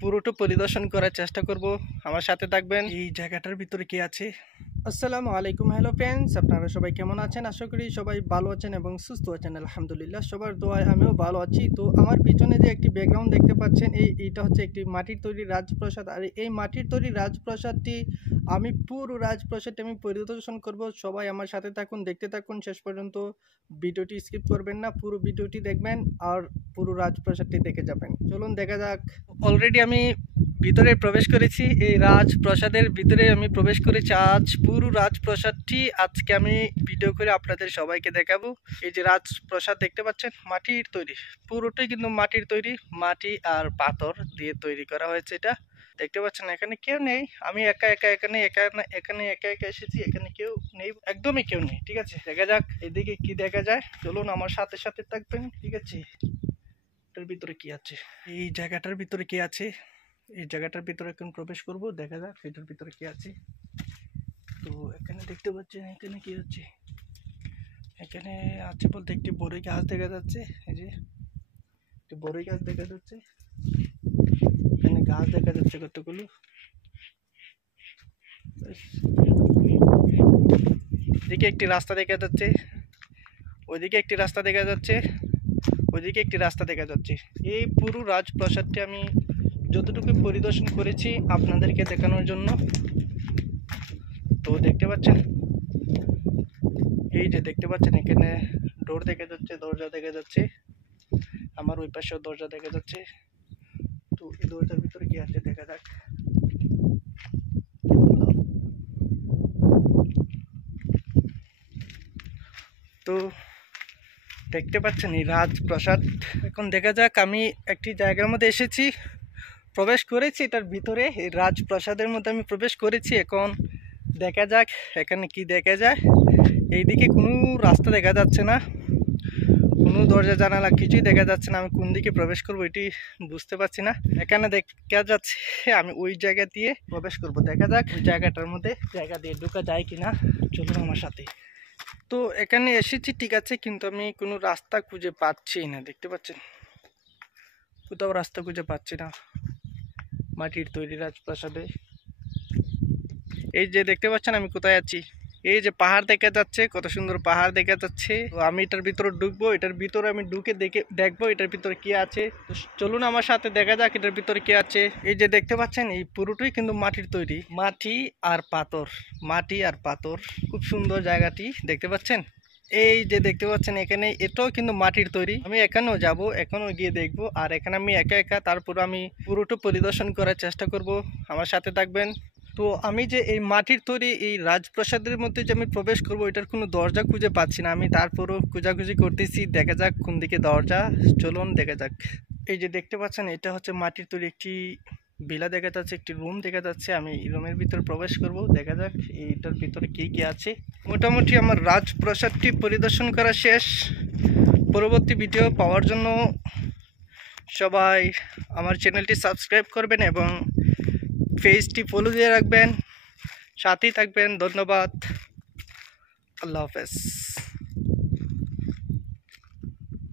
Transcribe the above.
পুরোটা পরিদর্শন করার চেষ্টা করব। আমার সাথে থাকবেন। এই জায়গাটার ভিতরে কি আছে। আসসালামু আলাইকুম, হ্যালো ফ্রেন্ডস, আপনারা সবাই কেমন আছেন? আশা করি সবাই ভালো আছেন এবং সুস্থ আছেন। আলহামদুলিল্লাহ, সবার দোয়ায় আমিও ভালো আছি। তো আমার পিছনে যে একটি ব্যাকগ্রাউন্ড দেখতে পাচ্ছেন, এইটা হচ্ছে একটি মাটির তৈরি রাজপ্রাসাদ। আর এই মাটির তৈরি রাজপ্রাসাদটি পুরো রাজপ্রাসাদটি আমি পরিদর্শন করব। সবাই আমার সাথে থাকুন, দেখতে থাকুন শেষ পর্যন্ত। ভিডিওটি স্কিপ করবেন না, পুরো ভিডিওটি দেখবেন আর পুরো রাজপ্রাসাদটি দেখে যাবেন। চলুন দেখা যাক। অলরেডি আমি ভিতরে প্রবেশ করেছি। এই রাজপ্রাসাদের ভিতরে আমি প্রবেশ করেছি। আজ পুরো রাজপ্রাসাদটি আজকে আমি ভিডিও করে আপনাদের সবাইকে দেখাবো। এই যে রাজপ্রাসাদ দেখতে পাচ্ছেন, মাটির তৈরি, পুরোটাই কিন্তু মাটির তৈরি, মাটি আর পাথর দিয়ে তৈরি করা হয়েছে। এটা দেখতে পাচ্ছেন, এখানে কেউ নেই। আমি একা একা এসেছি। এখানে কেউ নেই, একদমই কেউ নেই। ঠিক আছে, দেখা যাক এদিকে কি দেখা যায়। চলুন আমার সাথে সাথে থাকবেন। ঠিক আছে, এটার ভিতরে কি আছে, এই জায়গাটার ভিতরে কি আছে, এই জায়গাটার ভিতরে এখন প্রবেশ করব। দেখা যাক এটার ভিতরে কি আছে। তো এখানে দেখতে পাচ্ছেন, এখানে কি আছে, এখানে আছে বলতে একটি বড়ই গাছ দেখা যাচ্ছে। এই যে একটি বড়ই গাছ দেখা যাচ্ছে, এখানে গাছ দেখা যাচ্ছে কতগুলো। এদিকে একটি রাস্তা দেখা যাচ্ছে, ওইদিকে একটি রাস্তা দেখা যাচ্ছে, ওইদিকে একটি রাস্তা দেখা যাচ্ছে। এই পুরো রাজপ্রাসাদটি আমি যতটুকু পরিদর্শন করেছি আপনাদেরকে দেখানোর জন্য। তো দেখতে পাচ্ছেন, এই যে দেখতে পাচ্ছেন, এখানে ডোর দেখা যাচ্ছে, দরজা দেখা যাচ্ছে। আমার ওই পাশেও দরজা দেখা যাচ্ছে। তো এই দরজার ভিতরে কি আছে দেখা যাক। তো দেখতে পাচ্ছেন এই রাজপ্রাসাদ। এখন দেখা যাক, আমি একটি জায়গার মধ্যে এসেছি, প্রবেশ করেছি এটার ভিতরে। এই রাজপ্রাসাদের মধ্যে আমি প্রবেশ করেছি। এখন দেখা যাক এখানে কি দেখা যায়। এইদিকে কোনো রাস্তা দেখা যাচ্ছে না, কোনো দরজা জানালা কিছুই দেখা যাচ্ছে না। আমি কোন দিকে প্রবেশ করব এটি বুঝতে পারছি না। এখানে দেখা যাচ্ছে আমি ওই জায়গা দিয়ে প্রবেশ করব। দেখা যাক জায়গাটার মধ্যে জায়গা দিয়ে ঢোকা যায় কিনা। চলুন আমার সাথে। তো এখানে এসেছি ঠিক আছে, কিন্তু আমি কোনো রাস্তা খুঁজে পাচ্ছি না। দেখতে পাচ্ছেন, কোথাও রাস্তা খুঁজে পাচ্ছি না মাটির তৈরি রাজপ্রাসাদে। এই যে দেখতে পাচ্ছেন আমি কোথায় আছি। এই যে পাহাড় দেখা যাচ্ছে, কত সুন্দর পাহাড় দেখা যাচ্ছে। তো আমি এটার ভিতরে ঢুকবো, এটার ভিতরে আমি ঢুকে দেখবো এটার ভিতরে কি আছে। তো চলুন আমার সাথে দেখা যাক এটার ভিতরে কি আছে। এই যে দেখতে পাচ্ছেন, এই পুরোটাই কিন্তু মাটির তৈরি, মাটি আর পাথর, মাটি আর পাথর। খুব সুন্দর জায়গাটি দেখতে পাচ্ছেন। এই যে দেখতে পাচ্ছেন, এখানে এটাও কিন্তু মাটির তৈরি। আমি এখানেও যাব, এখানেও গিয়ে দেখবো। আর এখানে আমি একা তারপর আমি পুরোটা পরিদর্শন করার চেষ্টা করব। আমার সাথে থাকবেন। তো আমি যে এই মাটির তৈরি এই রাজপ্রাসাদের মধ্যে যে আমি প্রবেশ করব, এটার কোনো দরজা খুঁজে পাচ্ছি না। আমি তারপরও খোঁজাখুঁজি করতেছি, দেখা যাক কোন দিকে দরজা। চলুন দেখা যাক। এই যে দেখতে পাচ্ছেন, এটা হচ্ছে মাটির তৈরি একটি ভিলা দেখা যাচ্ছে, একটি রুম দেখা যাচ্ছে। আমি এই রুমের ভিতরে প্রবেশ করব। দেখা যাক এইটার ভিতরে কি কি আছে। মোটামুটি আমার রাজপ্রাসাদটি পরিদর্শন করা শেষ। পরবর্তী ভিডিও পাওয়ার জন্য সবাই আমার চ্যানেলটি সাবস্ক্রাইব করবেন এবং পেজটি ফলো দিয়ে রাখবেন, সাথেই থাকবেন। ধন্যবাদ, আল্লাহ হাফেজ।